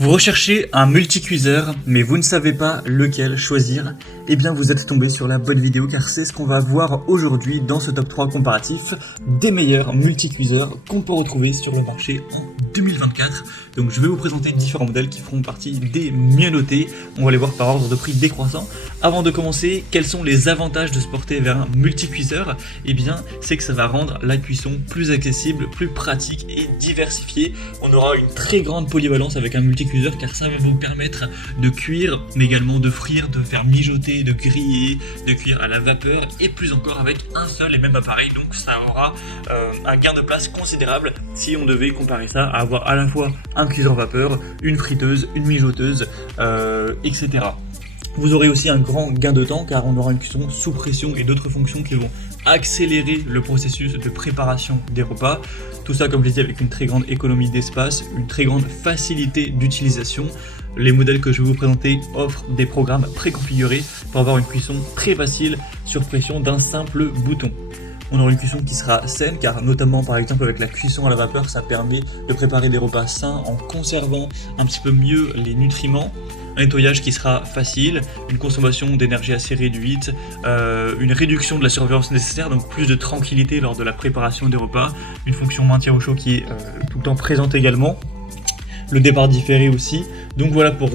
Vous recherchez un multicuiseur, mais vous ne savez pas lequel choisir? Eh bien vous êtes tombé sur la bonne vidéo car c'est ce qu'on va voir aujourd'hui dans ce top 3 comparatif des meilleurs multicuiseurs qu'on peut retrouver sur le marché en 2024. Donc je vais vous présenter différents modèles qui feront partie des mieux notés. On va les voir par ordre de prix décroissant. Avant de commencer, quels sont les avantages de se porter vers un multicuiseur? Eh bien c'est que ça va rendre la cuisson plus accessible, plus pratique et diversifiée. On aura une très grande polyvalence avec un multicuiseur car ça va vous permettre de cuire, mais également de frire, de faire mijoter, de griller, de cuire à la vapeur et plus encore avec un seul et même appareil. Donc ça aura un gain de place considérable si on devait comparer ça à avoir à la fois un cuiseur vapeur, une friteuse, une mijoteuse, etc. Vous aurez aussi un grand gain de temps car on aura une cuisson sous pression et d'autres fonctions qui vont accélérer le processus de préparation des repas. Tout ça, comme je l'ai dit, avec une très grande économie d'espace, une très grande facilité d'utilisation. Les modèles que je vais vous présenter offrent des programmes préconfigurés pour avoir une cuisson très facile sur pression d'un simple bouton. On aura une cuisson qui sera saine car notamment par exemple avec la cuisson à la vapeur ça permet de préparer des repas sains en conservant un petit peu mieux les nutriments. Un nettoyage qui sera facile, une consommation d'énergie assez réduite, une réduction de la surveillance nécessaire, donc plus de tranquillité lors de la préparation des repas, une fonction maintien au chaud qui est tout le temps présente également. Le départ différé aussi. Donc voilà pour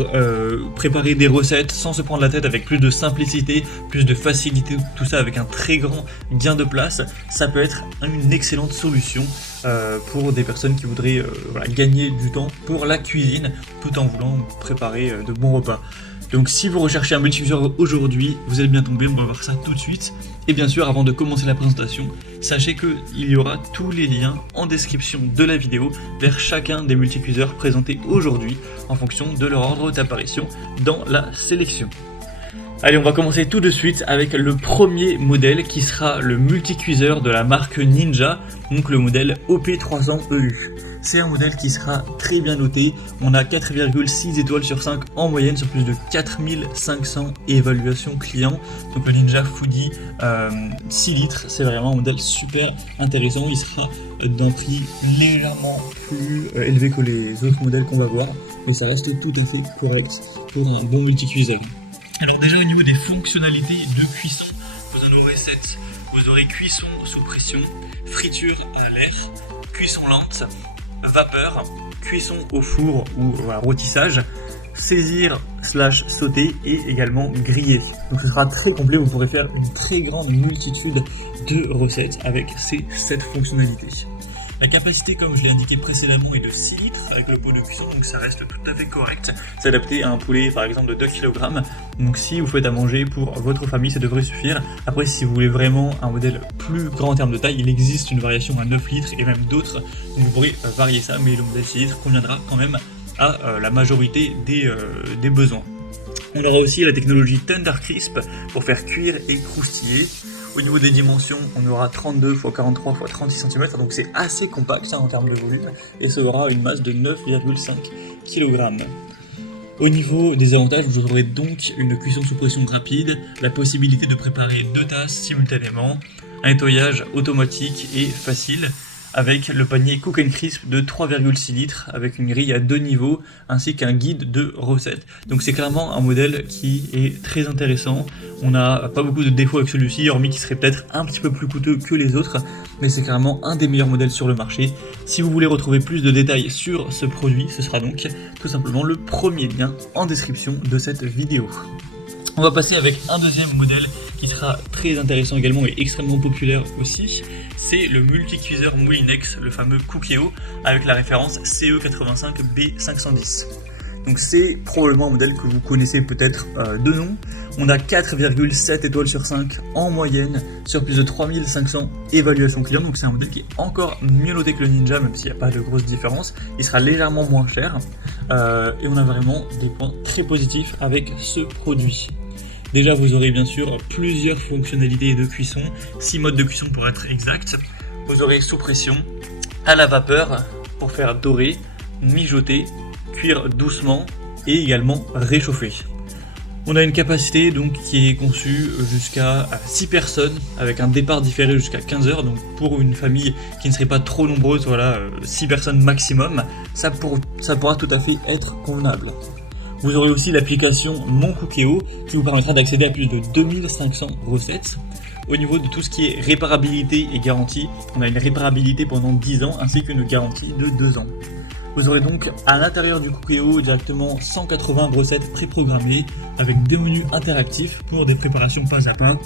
préparer des recettes sans se prendre la tête, avec plus de simplicité, plus de facilité, tout ça avec un très grand gain de place. Ça peut être une excellente solution pour des personnes qui voudraient gagner du temps pour la cuisine tout en voulant préparer de bons repas. Donc si vous recherchez un multicuiseur aujourd'hui, vous êtes bien tombé, on va voir ça tout de suite. Et bien sûr, avant de commencer la présentation, sachez qu'il y aura tous les liens en description de la vidéo vers chacun des multicuiseurs présentés aujourd'hui en fonction de leur ordre d'apparition dans la sélection. Allez, on va commencer tout de suite avec le premier modèle qui sera le multicuiseur de la marque Ninja, donc le modèle OP300EU. C'est un modèle qui sera très bien noté, on a 4,6 étoiles sur 5 en moyenne sur plus de 4500 évaluations clients. Donc le Ninja Foodie 6 litres, c'est vraiment un modèle super intéressant, il sera d'un prix légèrement plus élevé que les autres modèles qu'on va voir, mais ça reste tout à fait correct pour un bon multicuiseur. Alors déjà au niveau des fonctionnalités de cuisson, vous en aurez 7. Vous aurez cuisson sous pression, friture à l'air, cuisson lente, vapeur, cuisson au four ou rôtissage, saisir / sauter et également griller. Donc ce sera très complet, vous pourrez faire une très grande multitude de recettes avec ces 7 fonctionnalités. La capacité, comme je l'ai indiqué précédemment, est de 6 litres avec le pot de cuisson, donc ça reste tout à fait correct. C'est adapté à un poulet par exemple de 2 kg, donc si vous faites à manger pour votre famille, ça devrait suffire. Après, si vous voulez vraiment un modèle plus grand en termes de taille, il existe une variation à 9 litres et même d'autres, donc vous pourrez varier ça, mais le modèle 6 litres conviendra quand même à la majorité des besoins. On aura aussi la technologie Tender Crisp pour faire cuire et croustiller. Au niveau des dimensions, on aura 32 x 43 x 36 cm, donc c'est assez compact en termes de volume, et ça aura une masse de 9,5 kg. Au niveau des avantages, vous aurez donc une cuisson sous pression rapide, la possibilité de préparer 2 tasses simultanément, un nettoyage automatique et facile, avec le panier Cook & Crisp de 3,6 litres avec une grille à 2 niveaux ainsi qu'un guide de recettes. Donc c'est clairement un modèle qui est très intéressant. On n'a pas beaucoup de défauts avec celui-ci, hormis qu'il serait peut-être un petit peu plus coûteux que les autres, mais c'est clairement un des meilleurs modèles sur le marché. Si vous voulez retrouver plus de détails sur ce produit, ce sera donc tout simplement le premier lien en description de cette vidéo. On va passer avec un deuxième modèle qui sera très intéressant également et extrêmement populaire aussi. C'est le multicuiseur Moulinex, le fameux Cookéo, avec la référence CE85B510. Donc c'est probablement un modèle que vous connaissez peut-être de nom. On a 4,7 étoiles sur 5 en moyenne sur plus de 3500 évaluations clients. Donc c'est un modèle qui est encore mieux noté que le Ninja, même s'il n'y a pas de grosse différence. Il sera légèrement moins cher et on a vraiment des points très positifs avec ce produit. Déjà, vous aurez bien sûr plusieurs fonctionnalités de cuisson, 6 modes de cuisson pour être exact. Vous aurez sous pression, à la vapeur pour faire dorer, mijoter, cuire doucement et également réchauffer. On a une capacité donc qui est conçue jusqu'à 6 personnes avec un départ différé jusqu'à 15 heures. Donc pour une famille qui ne serait pas trop nombreuse, voilà, 6 personnes maximum, ça pourra tout à fait être convenable. Vous aurez aussi l'application Mon Cookéo qui vous permettra d'accéder à plus de 2500 recettes. Au niveau de tout ce qui est réparabilité et garantie, on a une réparabilité pendant 10 ans ainsi qu'une garantie de 2 ans. Vous aurez donc à l'intérieur du Cookéo directement 180 recettes préprogrammées avec des menus interactifs pour des préparations pas à pas.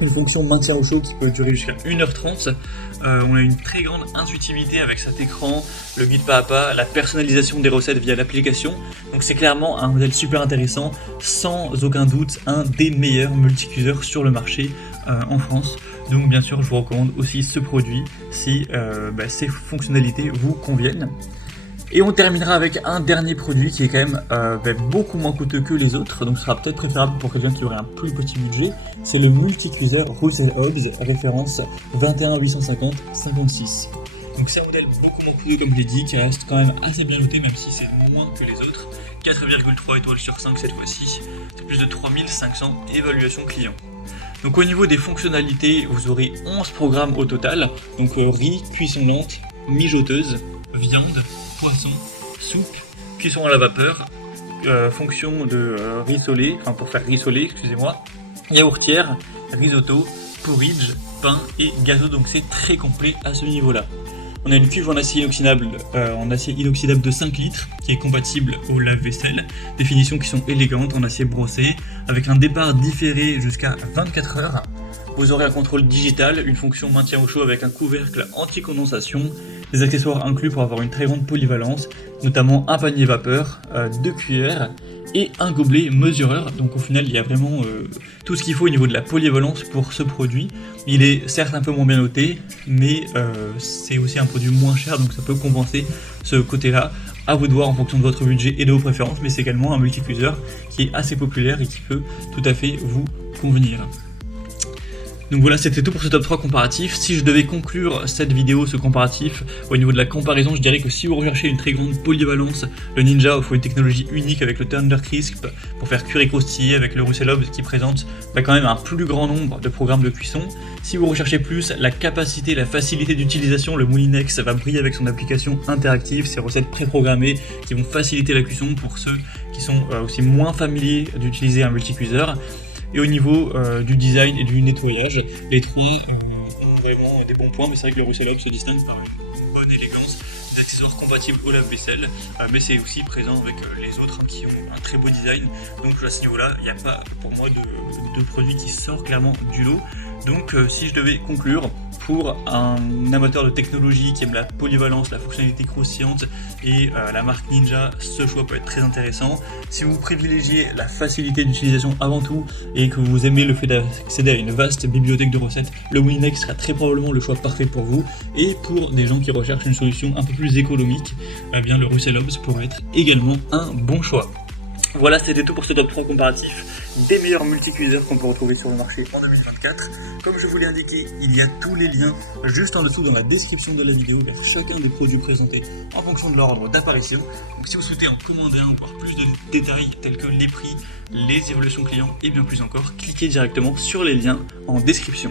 Une fonction maintien au chaud qui peut durer jusqu'à 1h30. On a une très grande intuitivité avec cet écran, le guide pas à pas, la personnalisation des recettes via l'application. Donc c'est clairement un modèle super intéressant, sans aucun doute un des meilleurs multicuiseurs sur le marché en France. Donc bien sûr je vous recommande aussi ce produit si ces fonctionnalités vous conviennent. Et on terminera avec un dernier produit qui est quand même beaucoup moins coûteux que les autres, donc ce sera peut-être préférable pour quelqu'un qui aurait un plus petit budget. C'est le multicuiseur Russell Hobbs, référence 21850-56. Donc c'est un modèle beaucoup moins coûteux comme je l'ai dit, qui reste quand même assez bien noté même si c'est moins que les autres. 4,3 étoiles sur 5 cette fois-ci, c'est plus de 3500 évaluations clients. Donc au niveau des fonctionnalités, vous aurez 11 programmes au total, donc riz, cuisson lente, mijoteuse, viande, poisson, soupe, cuisson à la vapeur, fonction de rissoler, enfin pour faire rissoler, excusez-moi, yaourtière, risotto, porridge, pain et gâteau, donc c'est très complet à ce niveau-là. On a une cuve en acier inoxydable de 5 litres qui est compatible au lave-vaisselle, des finitions qui sont élégantes en acier brossé, avec un départ différé jusqu'à 24 heures. Vous aurez un contrôle digital, une fonction maintien au chaud avec un couvercle anti-condensation, des accessoires inclus pour avoir une très grande polyvalence, notamment un panier vapeur, 2 cuillères et un gobelet mesureur. Donc au final il y a vraiment tout ce qu'il faut au niveau de la polyvalence pour ce produit. Il est certes un peu moins bien noté, mais c'est aussi un produit moins cher, donc ça peut compenser ce côté-là. À vous de voir en fonction de votre budget et de vos préférences, mais c'est également un multicuiseur qui est assez populaire et qui peut tout à fait vous convenir. Donc voilà, c'était tout pour ce top 3 comparatif. Si je devais conclure cette vidéo, ce comparatif, au niveau de la comparaison, je dirais que si vous recherchez une très grande polyvalence, le Ninja offre une technologie unique avec le Thunder Crisp pour faire cuire et croustiller, avec le Russell Hobbs qui présente quand même un plus grand nombre de programmes de cuisson. Si vous recherchez plus la capacité, la facilité d'utilisation, le Moulinex va briller avec son application interactive, ses recettes préprogrammées qui vont faciliter la cuisson pour ceux qui sont aussi moins familiers d'utiliser un multicuiseur. Et au niveau du design et du nettoyage, les trois ont vraiment des bons points, mais c'est vrai que le Russell Hobbs se distingue par une bonne élégance, des accessoires compatibles au lave-vaisselle, mais c'est aussi présent avec les autres qui ont un très beau design. Donc à ce niveau-là, il n'y a pas pour moi de produit qui sort clairement du lot. Donc si je devais conclure, pour un amateur de technologie qui aime la polyvalence, la fonctionnalité croustillante et la marque Ninja, ce choix peut être très intéressant. Si vous privilégiez la facilité d'utilisation avant tout et que vous aimez le fait d'accéder à une vaste bibliothèque de recettes, le Moulinex sera très probablement le choix parfait pour vous. Et pour des gens qui recherchent une solution un peu plus économique, eh bien le Russell Hobbs pourrait être également un bon choix. Voilà, c'était tout pour ce top 3 comparatif des meilleurs multicuiseurs qu'on peut retrouver sur le marché en 2024. Comme je vous l'ai indiqué, il y a tous les liens juste en dessous dans la description de la vidéo vers chacun des produits présentés en fonction de l'ordre d'apparition. Donc si vous souhaitez en commander un ou voir plus de détails tels que les prix, les évaluations clients et bien plus encore, cliquez directement sur les liens en description.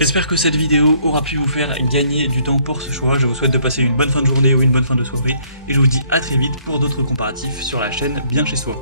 J'espère que cette vidéo aura pu vous faire gagner du temps pour ce choix. Je vous souhaite de passer une bonne fin de journée ou une bonne fin de soirée et je vous dis à très vite pour d'autres comparatifs sur la chaîne Bien Chez Soi.